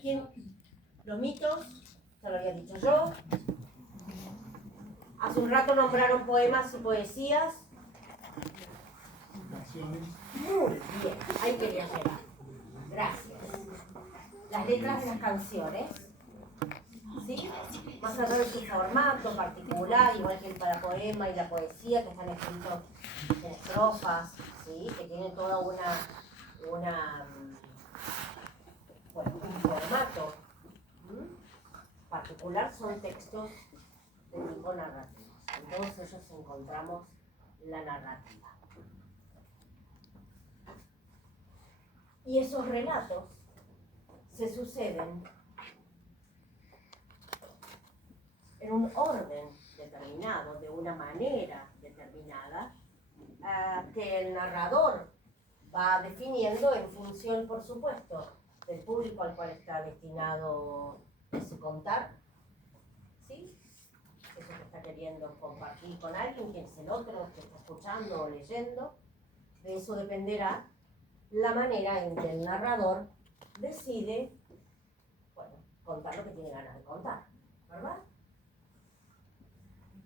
¿Quién? Los mitos, ya lo había dicho yo. Hace un rato nombraron poemas y poesías. Muy bien, ahí quería llegar. Gracias. Las letras de las canciones, ¿sí? Más allá de su formato particular, igual que el para poema y la poesía, que están escritos en estrofas, ¿sí? Que tienen toda un formato particular, son textos de tipo narrativo. En todos ellos encontramos la narrativa. Y esos relatos se suceden en un orden determinado, de una manera determinada, que el narrador va definiendo en función, por supuesto, del público al cual está destinado ese contar, ¿sí? Eso que está queriendo compartir con alguien, quién es el otro que está escuchando o leyendo. De eso dependerá la manera en que el narrador decide, bueno, contar lo que tiene ganas de contar, ¿verdad?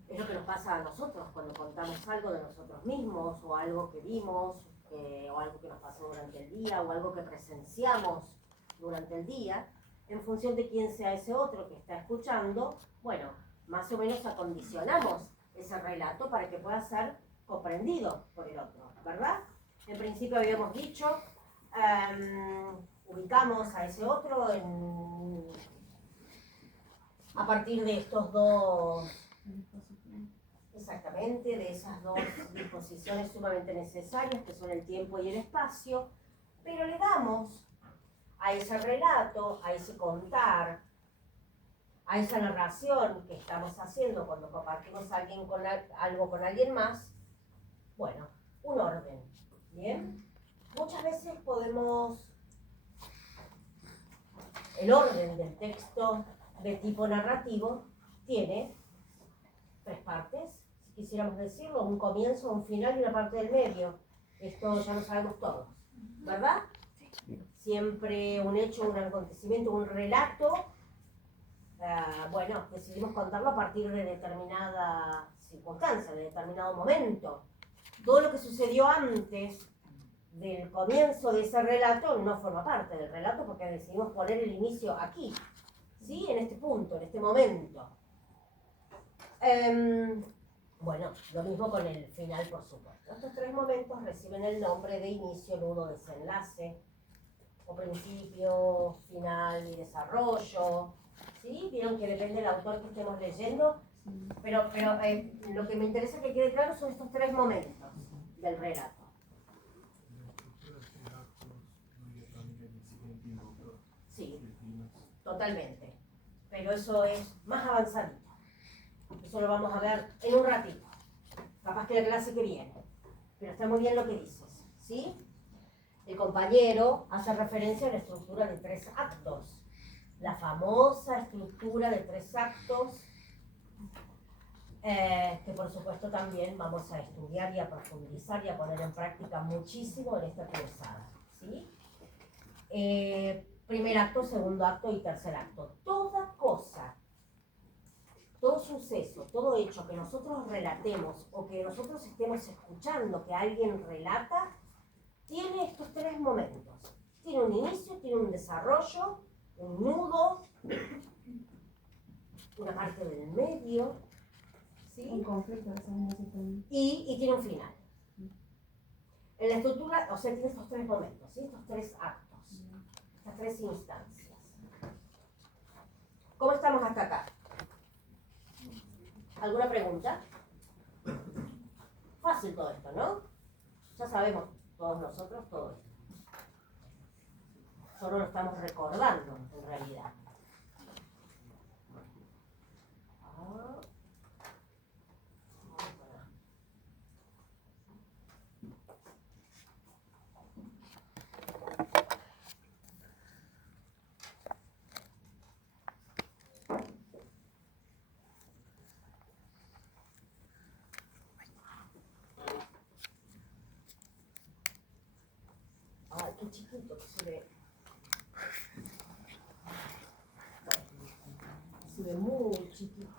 Es lo que nos pasa a nosotros cuando contamos algo de nosotros mismos, o algo que vimos, o algo que nos pasó durante el día, o algo que presenciamos durante el día. En función de quién sea ese otro que está escuchando, bueno, más o menos acondicionamos ese relato para que pueda ser comprendido por el otro, ¿verdad? En principio habíamos dicho, ubicamos a ese otro a partir de estos dos, exactamente, de esas dos disposiciones sumamente necesarias, que son el tiempo y el espacio, pero le damos a ese relato, a ese contar, a esa narración que estamos haciendo cuando compartimos algo con alguien más, bueno, un orden, ¿bien? Muchas veces el orden del texto de tipo narrativo tiene 3 partes, si quisiéramos decirlo, un comienzo, un final y una parte del medio. Esto ya lo sabemos todos, ¿verdad? Siempre un hecho, un acontecimiento, un relato, bueno, decidimos contarlo a partir de determinada circunstancia, de determinado momento. Todo lo que sucedió antes del comienzo de ese relato no forma parte del relato porque decidimos poner el inicio aquí, ¿sí? En este punto, en este momento. Bueno, lo mismo con el final, por supuesto. Estos 3 momentos reciben el nombre de inicio, nudo, desenlace, o principio, final y desarrollo. ¿Sí? Vieron que depende del autor que estemos leyendo, pero lo que me interesa que quede claro son estos 3 momentos del relato. Sí, totalmente. Pero eso es más avanzadito. Eso lo vamos a ver en un ratito. Capaz que la clase que viene. Pero está muy bien lo que dices, ¿sí? El compañero hace referencia a la estructura de 3 actos. La famosa estructura de 3 actos, que por supuesto también vamos a estudiar y a profundizar y a poner en práctica muchísimo en esta cursada, ¿sí? Primer acto, segundo acto y tercer acto. Toda cosa, todo suceso, todo hecho que nosotros relatemos o que nosotros estemos escuchando que alguien relata, tiene estos 3 momentos. Tiene un inicio, tiene un desarrollo, un nudo, una parte del medio, ¿sí? Un conflicto, y tiene un final. En la estructura, o sea, tiene estos 3 momentos, ¿sí? Estos 3 actos, estas 3 instancias. ¿Cómo estamos hasta acá? ¿Alguna pregunta? Fácil todo esto, ¿no? Ya sabemos todos nosotros todo esto. Solo lo estamos recordando en realidad. Ay, qué chiquito que se ve. ve muy chiquito.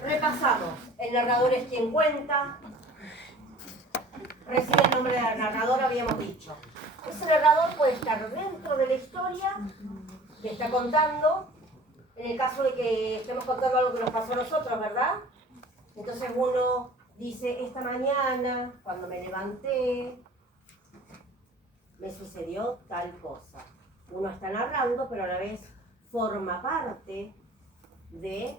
Repasamos. El narrador es quien cuenta. Recibe el nombre del narrador, habíamos dicho. Ese narrador puede estar dentro de la historia que está contando, en el caso de que estemos contando algo que nos pasó a nosotros, ¿verdad? Entonces uno dice, esta mañana, cuando me levanté, me sucedió tal cosa. Uno está narrando, pero a la vez forma parte de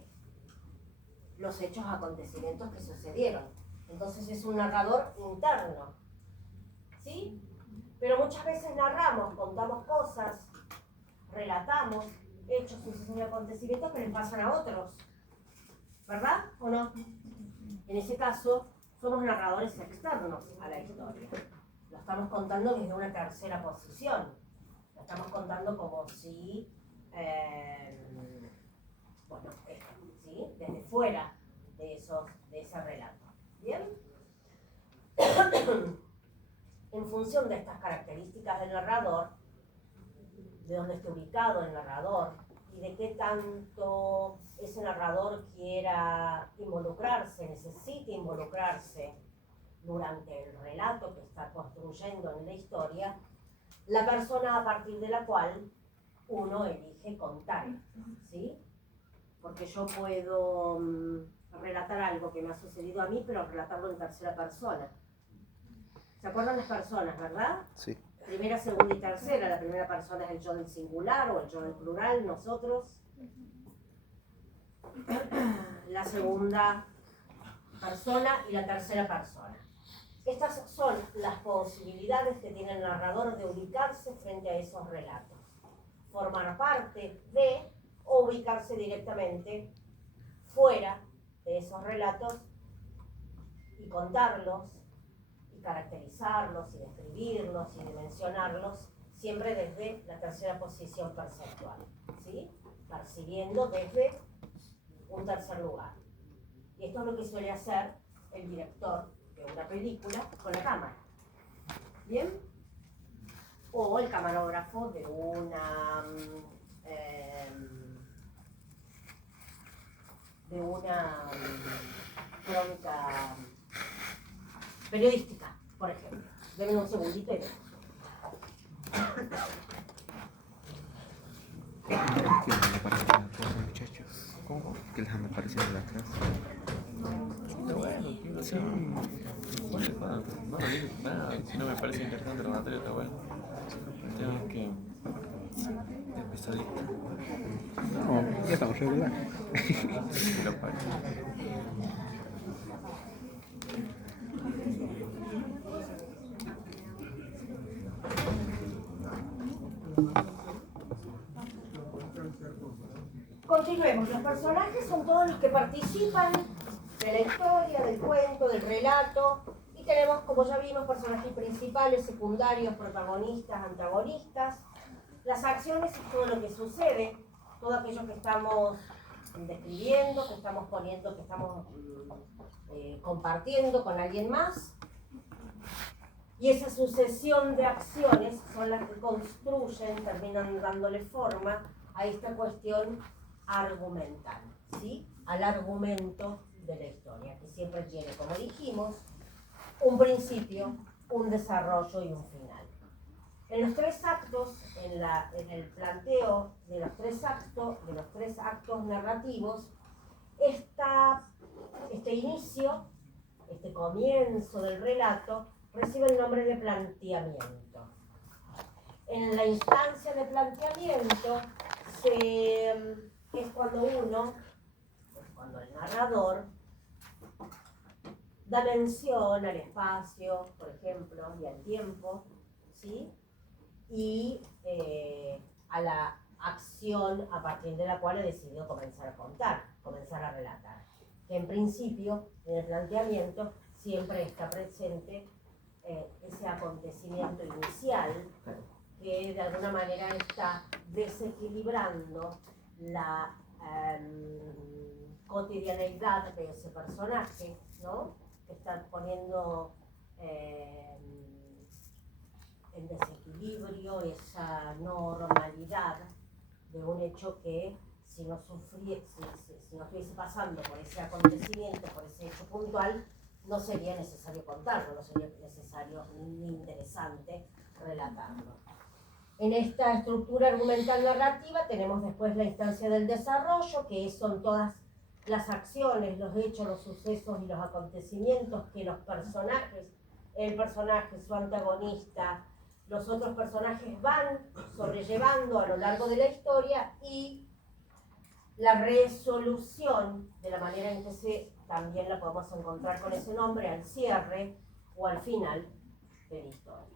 los hechos, acontecimientos que sucedieron. Entonces es un narrador interno, ¿sí? Pero muchas veces narramos, contamos cosas, relatamos hechos, sucesos y acontecimientos que les pasan a otros, ¿verdad o no? En ese caso, somos narradores externos a la historia. Lo estamos contando desde una tercera posición. Lo estamos contando como si, bueno, ¿sí? Desde fuera de ese relato. ¿Bien? En función de estas características del narrador, de dónde esté ubicado el narrador y de qué tanto ese narrador quiera involucrarse, necesite involucrarse durante el relato que está construyendo en la historia, la persona a partir de la cual uno elige contar, ¿sí? Porque yo puedo relatar algo que me ha sucedido a mí, pero relatarlo en tercera persona. ¿Se acuerdan las personas, verdad? Sí. Primera, segunda y tercera. La primera persona es el yo del singular o el yo del plural, nosotros. La segunda persona y la tercera persona. Estas son las posibilidades que tiene el narrador de ubicarse frente a esos relatos. Formar parte de o ubicarse directamente fuera de esos relatos y contarlos, y caracterizarlos, y describirlos, y dimensionarlos, siempre desde la tercera posición perceptual, ¿sí? Percibiendo desde un tercer lugar. Y esto es lo que suele hacer el director de una película con la cámara. ¿Bien? O el camarógrafo de una crónica periodística, por ejemplo. Denme un segundito y vemos. ¿Qué les aparece en la clase, muchachos? ¿Cómo? ¿Qué les han aparecido en la clase? Está bueno, no sé. Bueno, no lo digo nada, si no me parece interesante la materia, está bueno. El tema es que es pesadito. No, ya estamos regular. Lo paro. Continuemos. Los personajes son todos los que participan de la historia, del cuento, del relato. Y tenemos, como ya vimos, personajes principales, secundarios, protagonistas, antagonistas. Las acciones es todo lo que sucede, todo aquello que estamos describiendo, que estamos poniendo, que estamos compartiendo con alguien más. Y esa sucesión de acciones son las que construyen, terminan dándole forma a esta cuestión argumental, ¿sí? Al argumento de la historia, que siempre tiene, como dijimos, un principio, un desarrollo y un final. En los tres actos, en el planteo de los tres actos narrativos, este inicio, este comienzo del relato, recibe el nombre de planteamiento. En la instancia de planteamiento es cuando el narrador da mención al espacio, por ejemplo, y al tiempo, ¿sí? Y a la acción a partir de la cual he decidido comenzar a contar, comenzar a relatar. Que en principio, en el planteamiento, siempre está presente ese acontecimiento inicial que de alguna manera está desequilibrando la cotidianeidad de ese personaje, ¿no? que está poniendo en desequilibrio esa normalidad de un hecho que si no estuviese pasando por ese acontecimiento, por ese hecho puntual, no sería necesario contarlo, no sería necesario ni interesante relatarlo. En esta estructura argumental narrativa tenemos después la instancia del desarrollo, que son todas las acciones, los hechos, los sucesos y los acontecimientos que los personajes, el personaje, su antagonista, los otros personajes van sobrellevando a lo largo de la historia, y la resolución, de la manera en que también la podemos encontrar con ese nombre, al cierre o al final de la historia.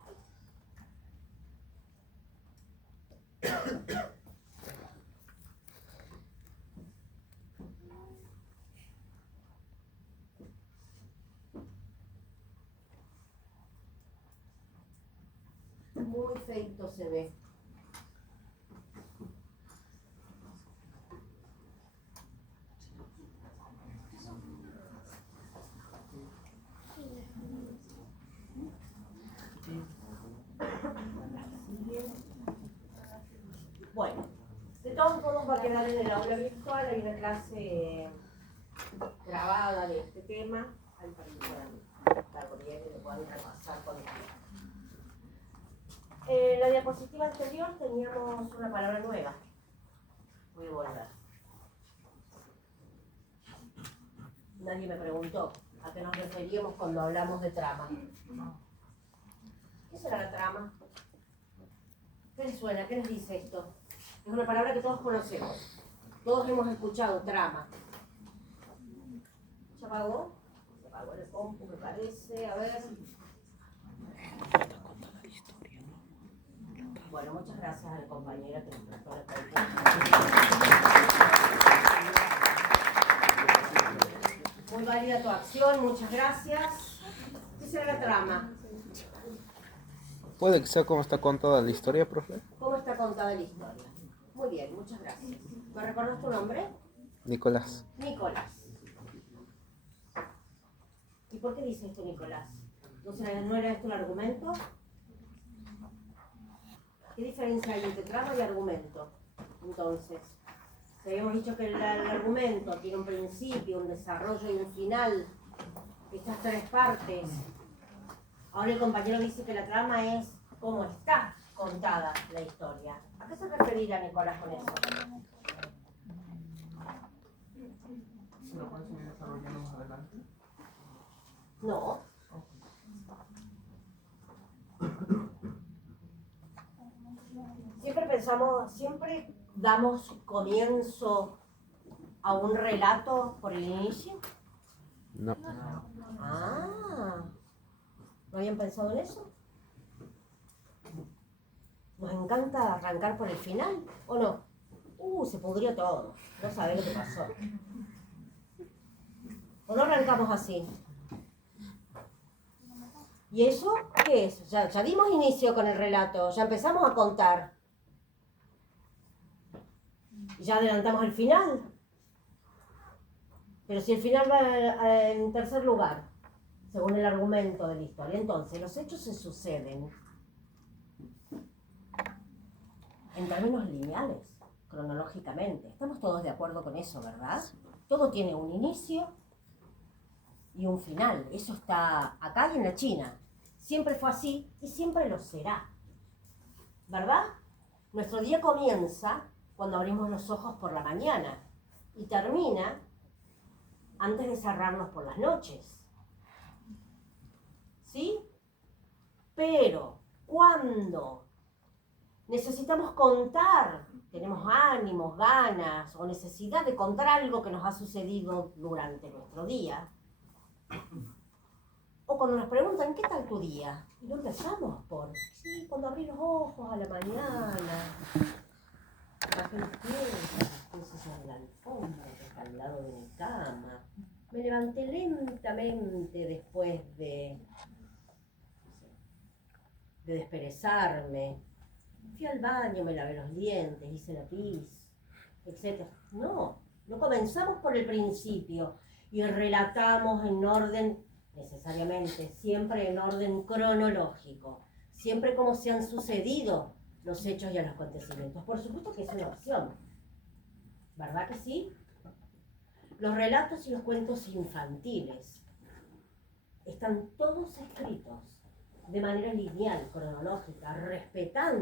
Muy feito se ve. Bueno, de todos modos va a quedar en el aula virtual, hay una clase grabada de este tema, ahí para que puedan estar bien y lo puedan repasar con tiempo. En la diapositiva anterior teníamos una palabra nueva. Voy a volver. Nadie me preguntó a qué nos referíamos cuando hablamos de trama. ¿Qué será la trama? ¿Qué les suena? ¿Qué les dice esto? Es una palabra que todos conocemos. Todos hemos escuchado trama. ¿Se apagó? Se apagó el compu, me parece. A ver. Bueno, muchas gracias a la compañera que nos prestó la pregunta. Muy válida tu acción, muchas gracias. ¿Qué será la trama? ¿Puede que sea como está contada la historia, profe? ¿Cómo está contada la historia? Muy bien, muchas gracias. ¿Me recuerdas tu nombre? Nicolás. Nicolás. ¿Y por qué dice esto Nicolás? ¿No era esto el argumento? ¿Qué diferencia hay entre trama y argumento? Entonces, si habíamos dicho que el argumento tiene un principio, un desarrollo y un final, estas tres partes. Ahora el compañero dice que la trama es cómo está contada la historia. ¿A qué se referirá Nicolás con eso? ¿Lo puedes seguir desarrollando más adelante? No. Siempre damos comienzo a un relato por el inicio. No. Ah, ¿no habían pensado en eso? Nos encanta arrancar por el final, ¿o no? Se pudrió todo, no sabés lo que pasó. ¿O no arrancamos así? ¿Y eso qué es? Ya dimos inicio con el relato, ya empezamos a contar. Ya adelantamos el final. Pero si el final va en tercer lugar, según el argumento de la historia, entonces los hechos se suceden en términos lineales, cronológicamente. Estamos todos de acuerdo con eso, ¿verdad? Todo tiene un inicio y un final. Eso está acá y en la China. Siempre fue así y siempre lo será. ¿Verdad? Nuestro día comienza cuando abrimos los ojos por la mañana y termina antes de cerrarnos por las noches. ¿Sí? Pero cuando necesitamos contar, tenemos ánimos, ganas o necesidad de contar algo que nos ha sucedido durante nuestro día, o cuando nos preguntan, ¿qué tal tu día? Y no empezamos por, sí, cuando abrí los ojos a la mañana, bajé los pies, después en la alfombra que está al lado de mi cama, me levanté lentamente después de desperezarme, fui al baño, me lavé los dientes, hice la pis, etc. No comenzamos por el principio y relatamos en orden necesariamente, siempre en orden cronológico, siempre como se han sucedido los hechos y los acontecimientos. Por supuesto que es una opción, ¿verdad que sí? Los relatos y los cuentos infantiles están todos escritos de manera lineal, cronológica, respetando